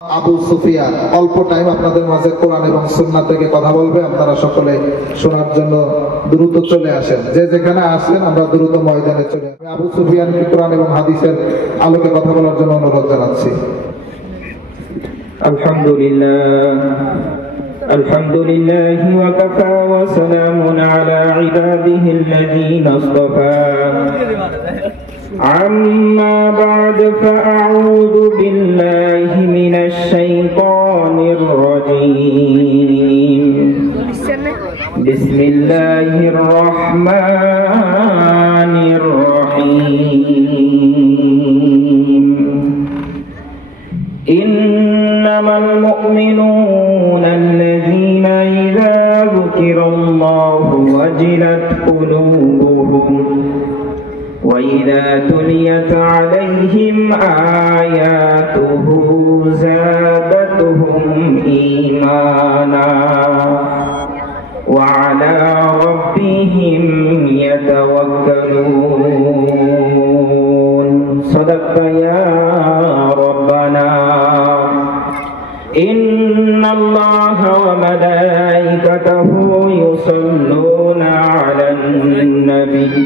আবু সুফিয়ান অল্প টাইম আপনাদের মাঝে কোরআন এবং সুন্নাহ থেকে কথা বলবে। আপনারা সকলে শোনার জন্য দ্রুত চলে আসেন। যে যেখানে আসেন আমরা দ্রুত ময়দানে চলে আসি। আবু সুফিয়ানকে কোরআন এবং হাদিসের আলোকে কথা বলার জন্য অনুরোধ জানাচ্ছি। আলহামদুলিল্লাহ ওয়া কাফা ওয়া সালামুন আলা ইবাদিহিল লাযীনা ইসতাফা। أما بعد فأعوذ بالله من الشيطان الرجيم. بسم الله الرحمن الرحيم. إنما المؤمنون الذين إذا ذكر الله وجلت قلوبهم وإذا تليت عليهم آياته زادتهم إيمانا وعلى ربهم يتوكلون. صدقت يا ربنا. إن الله وملائكته يصلون على النبي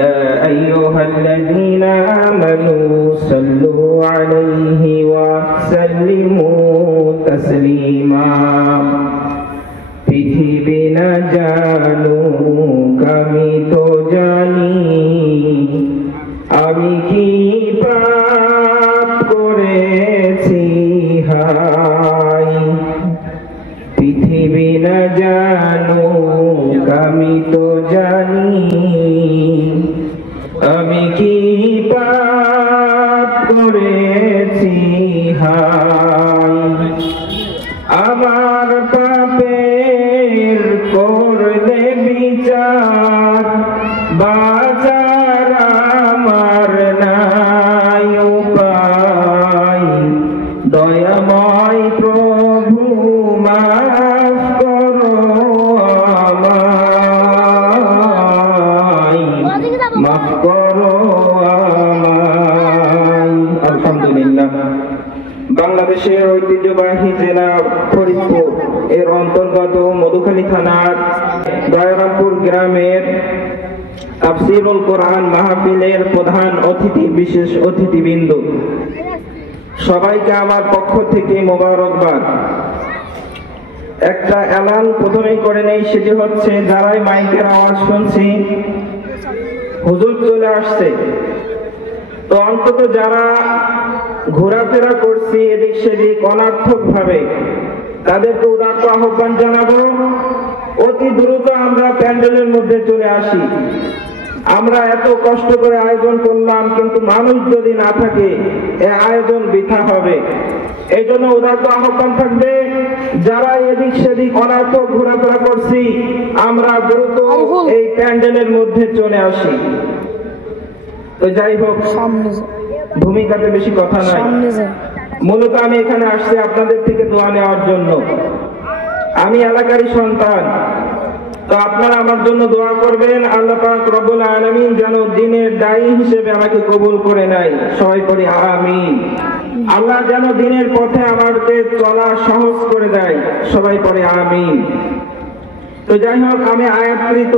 يا أيها الذين آمنوا صلوا عليه وسلموا تسليما. পৃথিবী না জানুক আমি তো জানি আমি কি পাপ করেছি হাই। পৃথিবী না জানুক আমি তো জানি আমি কি পাপ করেছি হাই। আমার পাপের করলে বিচার বাজার আমার নাই উপায়। দয়াময় প্রভু মাফ করো আমায়, মাফ করো আমায়। আলহামদুলিল্লাহ। বাংলাদেশের ঐতিহ্যবাহী জেলা ফরিদপুর এর অন্তর্গত মধুখালী থানার দয়ারামপুর গ্রামের তাফসীরুল কোরআন মাহফিলের প্রধান অতিথি, বিশেষ অতিথিবৃন্দ, সবাইকে আমার পক্ষ থেকে মোবারকবাদ। একটা এলান প্রথমেই করে নেই, সেটি হচ্ছে যারাই মাইকের আওয়াজ শুনছি হুজুর চলে আসছে, তো অন্তত যারা ঘোরাফেরা করছি এদিক সেদিক অনার্থক ভাবে তাদেরকে উদাত্ত আহ্বান জানাবো অতি দ্রুত আমরা প্যান্ডেলের মধ্যে চলে আসি। আমরা এত কষ্ট করে আয়োজন করলাম, কিন্তু মানুষ যদি না থাকে এই আয়োজন বৃথা হবে। এই জন্য উদাত্ত আহ্বান থাকবে যারা এদিক সেদিক অনার্থক ঘোরাফেরা করছি আমরা দ্রুত এই প্যান্ডেলের মধ্যে চলে আসি। তো যাই হোক, ভূমিকাতে বেশি কথা নাই। মূলত আমি এখানে আসছি আপনাদের থেকে দোয়া নেওয়ার জন্য। আমি এলাকারই সন্তান, তো আপনারা আমার জন্য দোয়া করবেন। আল্লাহ পাক রব্বুল আলামিন যেন দ্বীনের দায়ী হিসেবে আমাকে কবুল করে নেয়। সবাই পড়ি আমিন। আল্লাহ যেন দ্বীনের পথে আমাকে চলা সহজ করে দেয়। সবাই পড়ি আমিন। তো যাই হোক, আমি আয়াতকৃত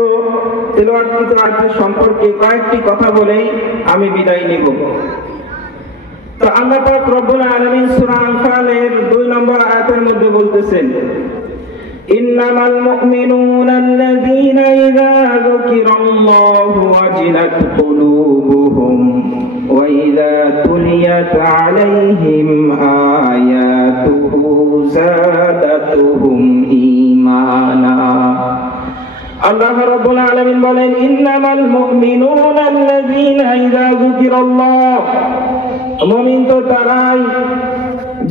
তেলাওয়াতকৃত আয়াতের সম্পর্কে কয়েকটি কথা বলেই আমি বিদায় নিব। তো আল্লাহ পাক রব্বুল আলামিন সূরা আনফালের 2 নম্বর আয়াতের মধ্যে বলতেছেন, ইন্নামাল মুমিনুনা আল্লাযীনা ইযা যুকিরাল্লাহু ওয়াজিলাত কুলুবুহুম ওয়া ইযা তুলিয়াত আলাইহিম আয়াতুহু যাদাতুহুম ঈমানা। আল্লাহ রাব্বুল আলামিন বলেন, ইন্নামাল মুমিনুনা আল্লাযীনা ইযা যুকিরাল্লাহ, মুমিন তো তারাই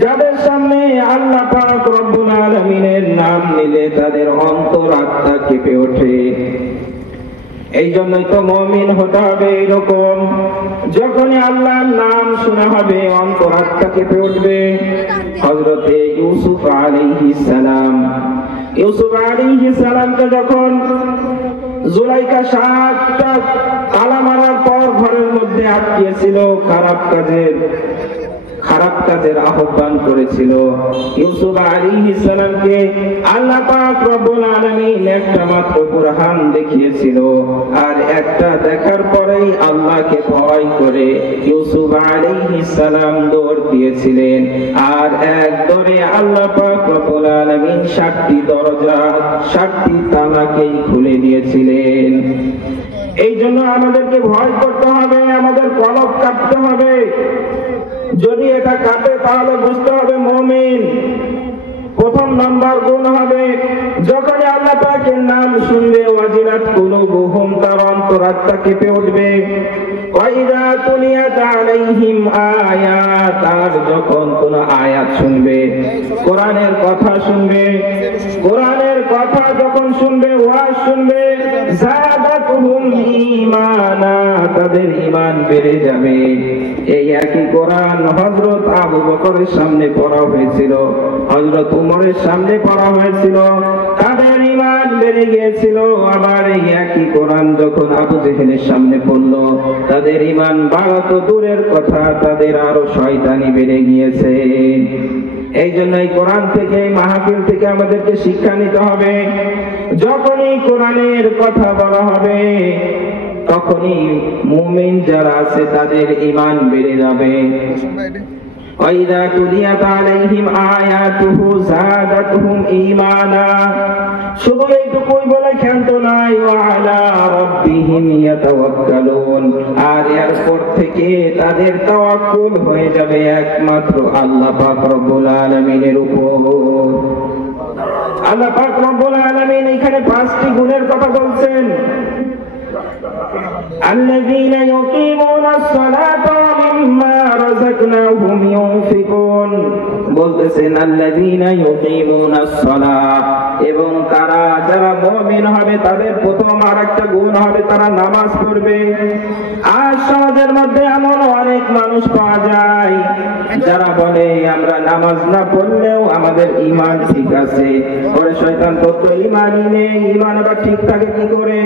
যাদের সামনে আল্লাহ পাক রব্বুল আলামিনের নাম নিলে তাদের অন্তর আত্মা কেঁপে ওঠে। এই জন্যই তো মুমিন হতে হবে এরকম, যখনই আল্লাহর নাম শোনা হবে অন্তর আত্মা কেঁপে উঠবে। হযরতে ইউসুফ আলাইহিস সালাম ইউসুফ আলাইহিস সালামকে যখন জুলাইখা 7টা তালা মারার পর ঘরের মধ্যে আটকিয়েছিল খারাপ কাজের খারাপ কাজের আহ্বান করেছিল। ইউসুফ আলাইহিস সালামকে আল্লাহ পাক রব্বুল আলামিন একটা মাত্র বুরহান দেখিয়েছিল, আর একটা দেখার পরেই আল্লাহকে ভয় করে ইউসুফ আলাইহিস সালাম দৌড় দিয়েছিলেন, আর এক দৌড়ে আল্লাহ পাক রব্বুল আলামিন 7টি দরজা 7টি তালাকেই খুলে দিয়েছিলেন। এই জন্য আমাদেরকে ভয় করতে হবে, আমাদের কলব কাঁপতে হবে। যদি এটা কাঁপে তাহলে বুঝতে হবে মুমিন। প্রথম নাম্বার গুণ হবে, যখন আল্লাহ পাকের নাম শুনবে ওয়াজিলাত কুলুবুহুম, তার অন্তরাত্মা কেঁপে উঠবে। ওয়াইদা তুলিয়াত আলাইহিম আয়াত, আর যখন কোন আয়াত শুনবে, কোরআনের কথা শুনবে, কোরআনের কথা যখন শুনবে, ওয়াজ শুনবে, যাদাতুহুম ঈমানা, তাদের ঈমান বেড়ে যাবে। এই একই কোরআন হযরত আবু বকরের সামনে পড়া হয়েছিল, হযরত উমরের সামনে পড়া হয়েছিল, তাদের ঈমান বেড়ে গিয়েছিল। আবার এই একই কোরআন যখন আবু জেহেলের সামনে পড়লো, তাদের ঈমান বাড়া তো দূরের কথা, তাদের আরো শয়তানি বেড়ে গিয়েছে। এই জন্য এই কোরআন থেকে, মাহফিল থেকে আমাদেরকে শিক্ষা নিতে হবে। যখনই কোরআনের কথা বলা হবে, তখনই মুমিন যারা আছে তাদের ঈমান বেড়ে যাবে। ওয়াইদা তুলিয়াত আলাইহিম আয়াতুহু যাদাতুহুম ঈমানা, শুধু এইটুকুই বলে ক্ষান্ত নাই, ওয়া আলা রাব্বিহিম ইয়াতাওয়াক্কালুন, আর এরপর থেকে তাদের তাওয়াক্কুল হয়ে যাবে একমাত্র আল্লাহ পাক রব্বুল আলামিনের উপর। আল্লাহ পাক রব্বুল আলামিন এখানে 5টি গুণের কথা বলছেন। আল্লাযীনা ইউকিমুনাস সালাতা ওয়া মিম্মা রাযাকনাহুম ইউনফিকুন, বলতেছেন আল্লাযীনা ইউকিমুনাস সালাহ, এবং তারা যারা মুমিন হবে তাদের প্রথম আরেকটা গুণ হবে তারা নামাজ পড়বে। আজ সমাজের মধ্যে এমন অনেক মানুষ পাওয়া যায় যারা বলে আমরা নামাজ না পড়লেও আমাদের ঈমান ঠিক আছে। ওরে শয়তান, তোর তো ঈমানই নেই, ঈমান আবার ঠিক থাকে কি করে?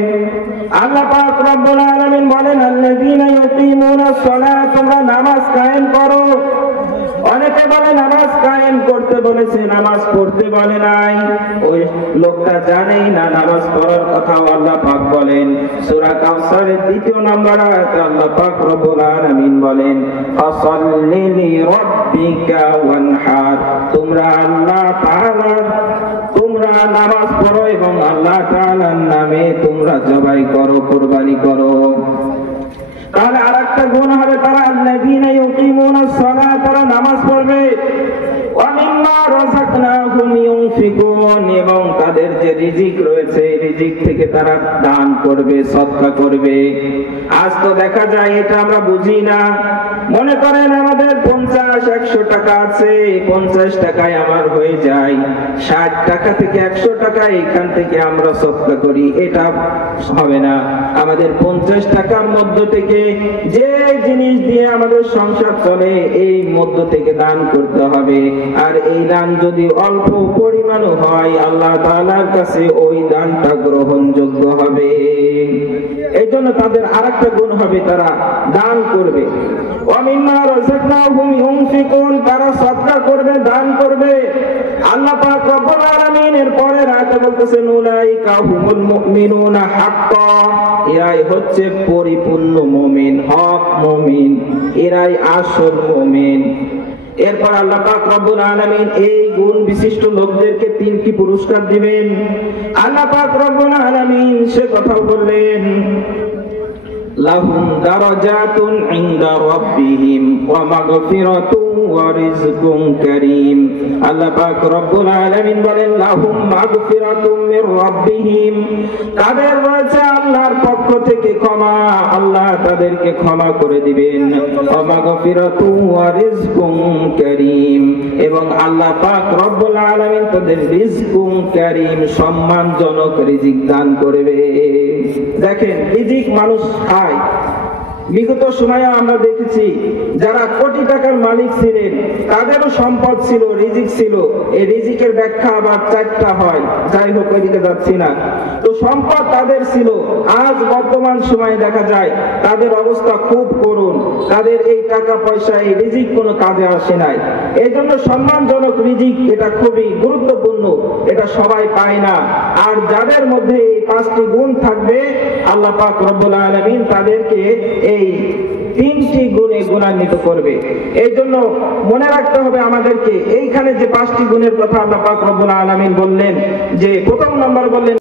আল্লাহ পাক রব্বুল আলামিন বলেন আল্লাযীনা ইউকিমুনাস সালাহ, তোমরা নামাজ কায়েম করো। অনেকে বলে নামাজ কায়েম করতে বলেছে, নামাজ পড়তে বলে নাই। ওই লোকটা জানেই না নামাজ পড়ার কথা। আল্লাহ পাক বলেন সূরা কাউসারের 2 নম্বর আয়াতে আল্লাহ পাক রব্বুল আলামিন বলেন ফাসাল্লি লিরাব্বিকা ওয়ানহার, তোমরা আল্লাহ তাআলার তোমরা নামাজ পড়ো এবং আল্লাহ তাআলার নামে তোমরা জবাই করো, কুরবানি করো। তাহলে আরেকটা গুণ হবে তারা আল্লাযীনা ইউকিমুনাস সালাহ, তারা নামাজ পড়বে। ওয়া মিম্মা রাযাকনাহুম ইউনফিকুন, এবং তাদের যে রিজিক রয়েছে রিজিক থেকে তারা দান করবে, সদকা করবে। আজ তো দেখা যায় এটা আমরা বুঝি না। মনে করেন আমাদের 50-100 টাকা আছে, 50 টাকায় আমার হয়ে যায়, 60 টাকা থেকে 100 টাকা এখান থেকে আমরা সদকা করি, এটা হবে না। আমাদের 50 টাকার মধ্য থেকে যে জিনিস দিয়ে আমাদের সংসার চলে এই মধ্য থেকে দান করতে হবে। আর এই দান যদি অল্প পরিমাণও হয় আল্লাহ তাআলার কাছে ওই দানটা গ্রহণযোগ্য হবে। এই জন্য তাদের আরেকটা গুণ হবে তারা দান করবে। ওয়া মিম্মা রাযাকনাহুম ইউনফিকুন, তারা সদকা করবে, দান করবে। আল্লাহ পাক রব্বুল আলামিন এর পরের আয়াতে বলতেছেন উলাইকা হুমুল মুমিনুনা হাক্কা, এরাই হচ্ছে পরিপূর্ণ মুমিন, হক মুমিন, এরাই আসল মুমিন। এরপর আল্লাহ পাক রব্বুল আলামিন এই গুণ বিশিষ্ট লোকদেরকে 3টি পুরস্কার দিবেন। আল্লাহ পাক রব্বুল আলামিন সে কথা বললেন লাহুম দারাজাতুন ইনদা রাব্বিহিম ওয়া মাগফিরাতুন ওয়া রিজকুন কারীম। আল্লাহ পাক রব্বুল আলামিন বলেন লাহুম মাগফিরাতুন মির রাব্বিহিম, তাদের রয়েছে আল্লাহর পক্ষ থেকে ক্ষমা, আল্লাহ তাদেরকে ক্ষমা করে দিবেন। ওয়া মাগফিরাতুন ওয়া রিজকুন কারীম, এবং আল্লাহ পাক রব্বুল আলামিন তাদের রিজকুন কারীম, সম্মানজনক রিজিক দান করবে। দেখেন রিজিক মানুষ খায়, বিগত সময়ে আমরা দেখি দেখেছি যারা কোটি টাকার মালিক ছিলেন, তাদেরও সম্পদ ছিল, রিজিক ছিল। এই রিজিকের ব্যাখ্যা আবার চারটা হয়, যাই হোক ওইদিকে যাচ্ছি না। তো সম্পদ তাদের ছিল, আজ বর্তমান সময়ে দেখা যায় তাদের অবস্থা খুব করুণ, তাদের এই টাকা পয়সা, এই রিজিক কোনো কাজে আসে নাই। এই জন্য সম্মানজনক রিজিক এটা খুবই গুরুত্বপূর্ণ, এটা সবাই পায় না। আর যাদের মধ্যে এই 5টি গুণ থাকবে, আল্লাহ পাক রব্বুল আলামিন তাদেরকে এই 3টি গুণে গুণান্বিত করবে। এই জন্য মনে রাখতে হবে আমাদেরকে, এইখানে যে 5টি গুণের কথা আল্লাহ পাক রব্বুল আলামিন বললেন, যে প্রথম নম্বর বললেন